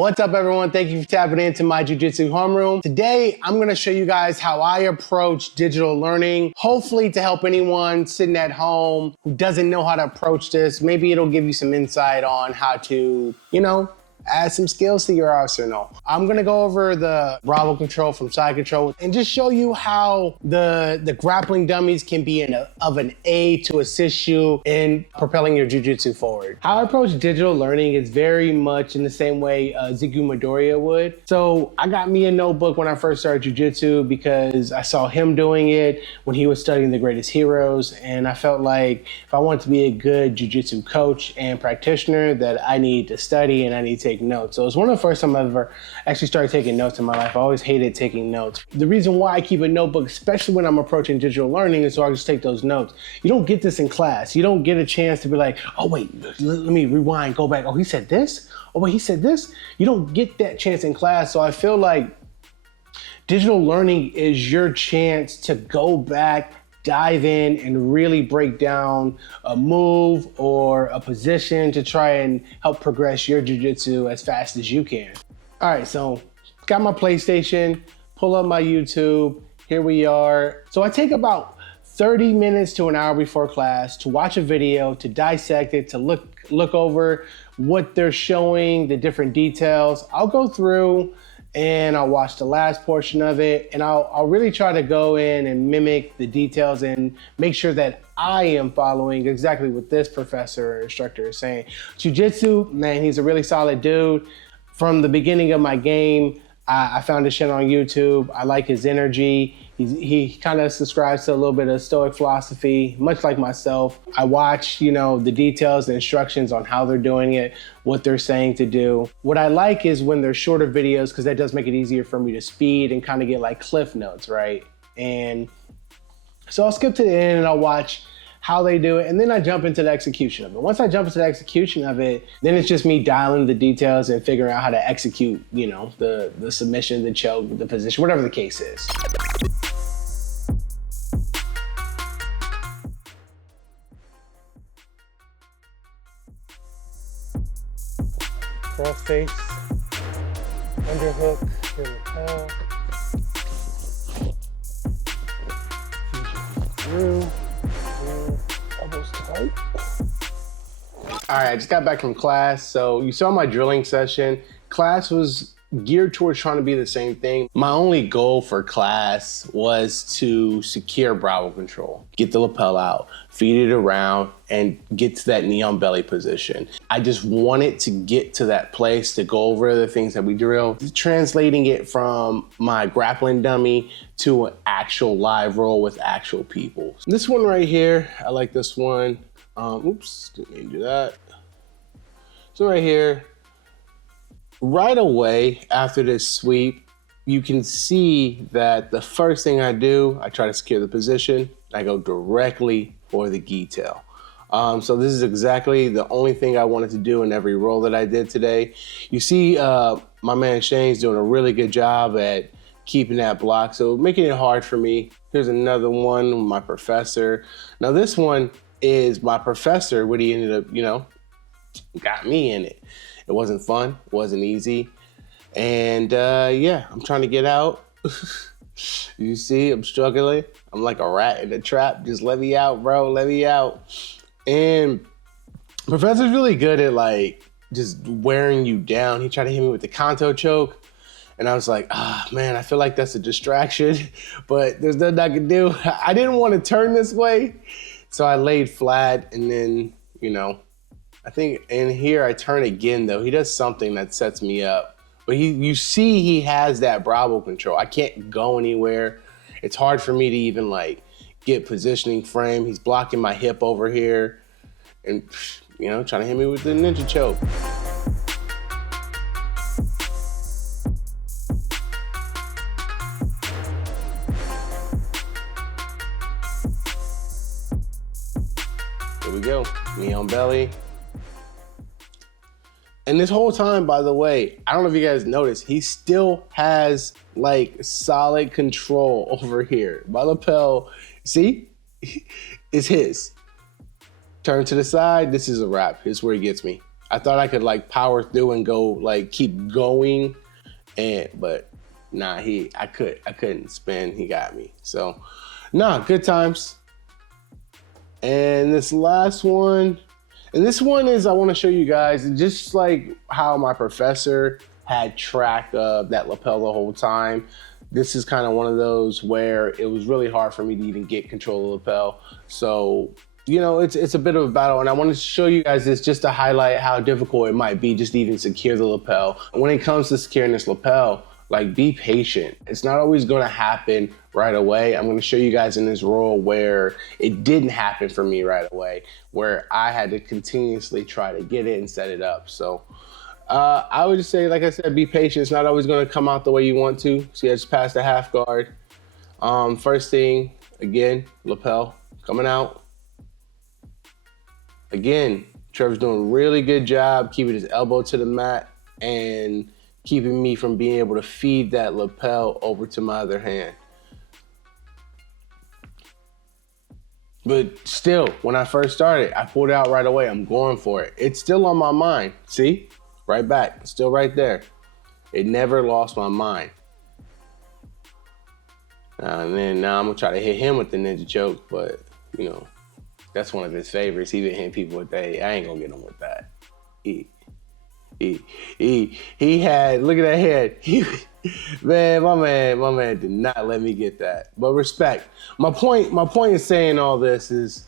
What's up, everyone? Thank you for tapping into my jiu-jitsu homeroom. Today, I'm gonna show you guys how I approach digital learning, hopefully to help anyone sitting at home who doesn't know how to approach this. Maybe it'll give you some insight on how to, add some skills to your arsenal. I'm gonna go over the Brabo control from side control and just show you how the grappling dummies can be of an aid to assist you in propelling your jiu-jitsu forward. How I approach digital learning is very much in the same way Zigu Midoriya would. So I got me a notebook when I first started jiu-jitsu because I saw him doing it when he was studying the greatest heroes, and I felt like if I wanted to be a good jiu-jitsu coach and practitioner that I need to study and I need to take notes. So it's one of the first time I've ever actually started taking notes in my life. I always hated taking notes. The reason why I keep a notebook, especially when I'm approaching digital learning, is so I can just take those notes. You don't get this in class. You don't get a chance to be like, oh wait, let me rewind, go back. Oh, he said this? Oh wait, he said this? You don't get that chance in class. So I feel like digital learning is your chance to go back, dive in and really break down a move or a position to try and help progress your jiu-jitsu as fast as you can. All right, so got my PlayStation, pull up my YouTube, here we are. So I take about 30 minutes to an hour before class to watch a video, to dissect it, to look over what they're showing, the different details. I'll go through and I'll watch the last portion of it, and I'll really try to go in and mimic the details and make sure that I am following exactly what this professor or instructor is saying. Jiu-jitsu, man, he's a really solid dude. From the beginning of my game, I found his shit on YouTube. I like his energy. He kind of subscribes to a little bit of Stoic philosophy, much like myself. I watch, the details, the instructions on how they're doing it, what they're saying to do. What I like is when they're shorter videos, because that does make it easier for me to speed and kind of get like cliff notes, right? And so I'll skip to the end and I'll watch how they do it, and then I jump into the execution of it. Once I jump into the execution of it, then it's just me dialing the details and figuring out how to execute, the submission, the choke, the position, whatever the case is. Crossface, underhook, lapel, through. Elbows tight. All right, I just got back from class. So you saw my drilling session. Class was geared towards trying to be the same thing. My only goal for class was to secure Brabo control, get the lapel out, feed it around, and get to that knee on belly position. I just wanted to get to that place to go over the things that we drill, translating it from my grappling dummy to an actual live roll with actual people. This one right here, I like this one. Oops, didn't mean to do that. So right here, right away after this sweep, you can see that the first thing I do, I try to secure the position. I go directly for the gi tail. So this is exactly the only thing I wanted to do in every roll that I did today. You see my man Shane's doing a really good job at keeping that block, so making it hard for me. Here's another one with my professor. Now this one is my professor, what he ended up, got me in it. It wasn't fun, it wasn't easy. And yeah, I'm trying to get out. You see, I'm struggling. I'm like a rat in a trap. Just let me out, bro, let me out. And professor's really good at just wearing you down. He tried to hit me with the Kanto choke. And I was like, man, I feel like that's a distraction, but there's nothing I can do. I didn't want to turn this way. So I laid flat, and then, I think in here I turn again though. He does something that sets me up. But you see he has that Brabo control. I can't go anywhere. It's hard for me to even get positioning frame. He's blocking my hip over here and, trying to hit me with the ninja choke. Here we go, knee on belly. And this whole time, by the way, I don't know if you guys noticed, he still has solid control over here. My lapel, see, is his. Turn to the side, this is a wrap. Here's where he gets me. I thought I could like power through and go like keep going, but nah, I couldn't spin. He got me. So nah, good times. And this last one, and this one is I want to show you guys just like how my professor had track of that lapel the whole time. This is kind of one of those where it was really hard for me to even get control of the lapel. So, you know, it's a bit of a battle, and I wanted to show you guys this just to highlight how difficult it might be just to even secure the lapel. When it comes to securing this lapel, like, be patient. It's not always gonna happen right away. I'm gonna show you guys in this role where it didn't happen for me right away, where I had to continuously try to get it and set it up. So I would just say, like I said, be patient. It's not always gonna come out the way you want to. See, I just passed the half guard. First thing, again, lapel coming out. Again, Trevor's doing a really good job keeping his elbow to the mat and keeping me from being able to feed that lapel over to my other hand. But still, when I first started, I pulled it out right away. I'm going for it. It's still on my mind. See? Right back. It's still right there. It never lost my mind. And then now I'm going to try to hit him with the ninja choke, but, you know, that's one of his favorites. He been hitting people with that. I ain't going to get him with that. He had, look at that head. Man, my man did not let me get that. But respect. My point in saying all this is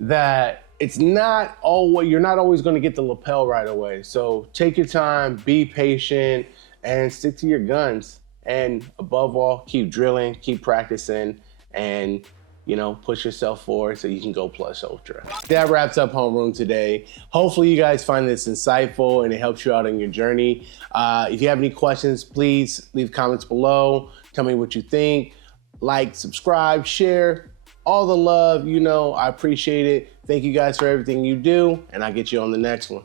that it's not always, you're not always going to get the lapel right away. So take your time, be patient, and stick to your guns. And above all, keep drilling, keep practicing, and, you know, push yourself forward so you can go plus ultra. That wraps up homeroom today. Hopefully you guys find this insightful and it helps you out on your journey. If you have any questions, please leave comments below. Tell me what you think. Like, subscribe, share, all the love, you know, I appreciate it. Thank you guys for everything you do, and I'll get you on the next one.